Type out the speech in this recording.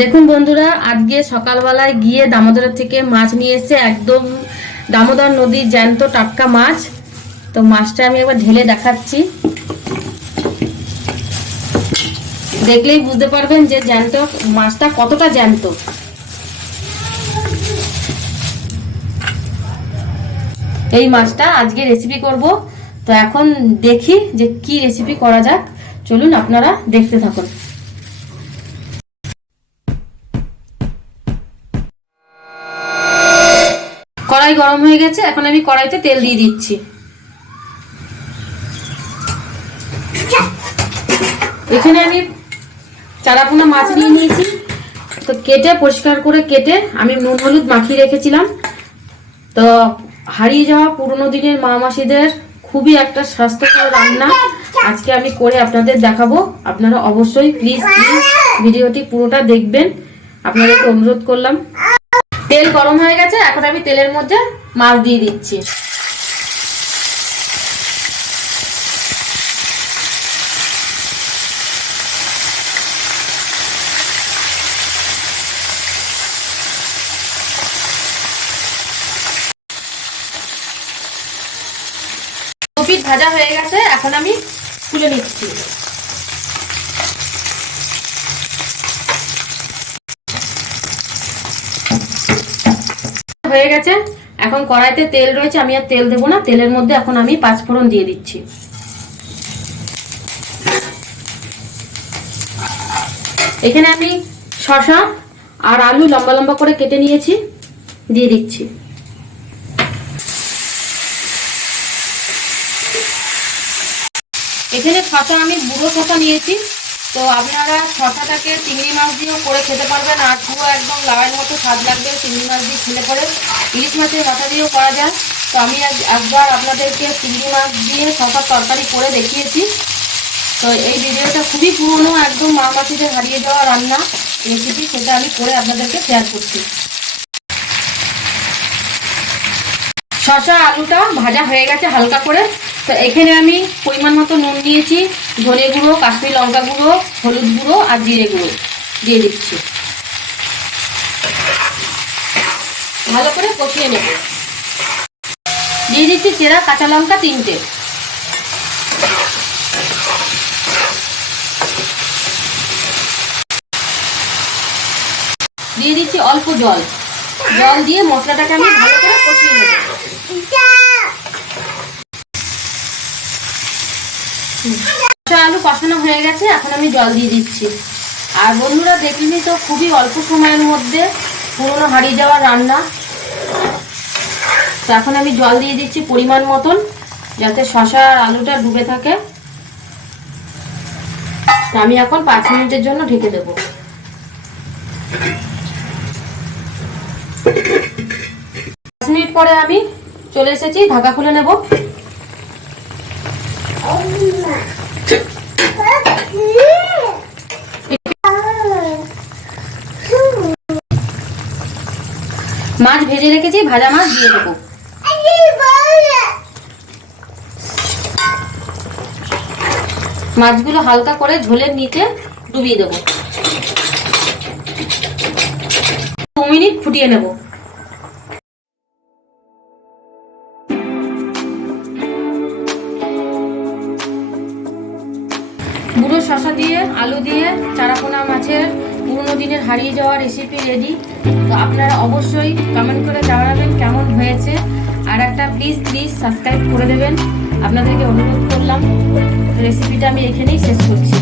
দেখুন বন্ধুরা, আজকে সকালবেলায় গিয়ে দামোদরের থেকে মাছ নিয়ে এসেছে, একদম দামোদর নদীর জ্যান্ত টাটকা মাছ। তো মাছটা আমি একবার ঢেলে দেখাচ্ছি, দেখলেই বুঝতে পারবেন যে জ্যান্ত মাছটা কতটা জ্যান্ত। এই মাছটা আজকে রেসিপি করব। তো এখন দেখি যে কি রেসিপি করা যাক, চলুন আপনারা দেখতে থাকুন। কড়াই গরম হয়ে গেছে, এখন আমি কড়াইতে তেল দিয়ে দিচ্ছি। এখানে আমি চারাপোনা মাছ নিয়ে নিয়েছি, তো কেটে পরিষ্কার করে কেটে আমি নুন হলুদ মাখিয়ে রেখেছিলাম। তো হারিয়ে যাওয়া পুরোনো দিনের মা মাসিদের খুবই একটা স্বাস্থ্যকর রান্না আজকে আমি করে আপনাদের দেখাবো। আপনারা অবশ্যই প্লিজ ভিডিওটি পুরোটা দেখবেন, আপনাদেরকে অনুরোধ করলাম। তেল গরম হয়ে গেছে, এখন আমি তেলের মধ্যে মাছ দিয়ে দিচ্ছি। পিঠ ভাজা হয়ে গেছে, এখন আমি তুলে নিচ্ছি। হয়ে গেছে, এখন কড়াইতে তেল রয়েছে, আমি আর তেল দেবো না। তেলের মধ্যে এখন আমি পাঁচফোড়ন দিয়ে দিচ্ছি। এখানে আমি শসা আর আলু লম্বা লম্বা করে কেটে নিয়েছি, দিয়ে দিচ্ছি। এখানে শসা আমি বুড়ো শসা নিয়েছি, তো আপনারা শসাটাকে চিংড়ি মাছ দিয়েও করে খেতে পারবেন, আর পুরো একদম লাউয়ের মতো স্বাদ লাগবে চিংড়ি মাছ দিয়ে খেলে পরে। ইলিশ মাছের মাথা দিয়েও করা যায়। তো আমি একবার আপনাদেরকে চিংড়ি মাছ দিয়ে শসার তরকারি করে দেখিয়েছি। তো এই ভিডিওটা খুবই পুরনো, একদম মা মাসিদের হারিয়ে যাওয়া রান্না রেসিপি, সেটা আমি করে আপনাদেরকে শেয়ার করছি। শসা আলুটা ভাজা হয়ে গেছে হালকা করে। তো এখানে আমি পরিমাণ মতো নুন নিয়েছি, ধনে গুঁড়ো, কাশ্মীরি লঙ্কা গুঁড়ো, হলুদ গুঁড়ো আর জিরে গুঁড়ো দিয়ে দিচ্ছি। ভালো করে কষিয়ে নেব। দিয়ে দিচ্ছি চেরা কাঁচা লঙ্কা 3টে। দিয়ে দিচ্ছি অল্প জল, জল দিয়ে মশলাটাকে আমি ভালো করে কষিয়ে নেব। আলু কষানো হয়ে গেছে, এখন আমি জল দিয়ে দিচ্ছি। আর বন্ধুরা দেখলেনি তো, খুবই অল্প সময়ের মধ্যে পুরনো হারিয়ে যাওয়া রান্না। তো এখন আমি জল দিয়ে দিচ্ছি পরিমাণ মতন, যাতে শসা আর আলুটা ডুবে থাকে। তো আমি এখন 5 মিনিটের জন্য ঢেকে দেব। 5 মিনিট পরে আমি চলে এসেছি, ঢাকা খুলে নেব। মাছ ভেজে রেখেছি, ভাজা মাছ দিয়ে দেবো। মাছগুলো হালকা করে ঝোলের নিচে ডুবিয়ে দেবো। 2 মিনিট ফুটিয়ে নেব। বুড়ো শসা দিয়ে আলু দিয়ে চারাপোনা মাছের পুরোনো দিনের হারিয়ে যাওয়া রেসিপি রেডি। তো আপনারা অবশ্যই কমেন্ট করে জানাবেন কেমন হয়েছে, আর একটা প্লিজ সাবস্ক্রাইব করে দেবেন, আপনাদেরকে অনুরোধ করলাম। রেসিপিটা আমি এখানেই শেষ করছি।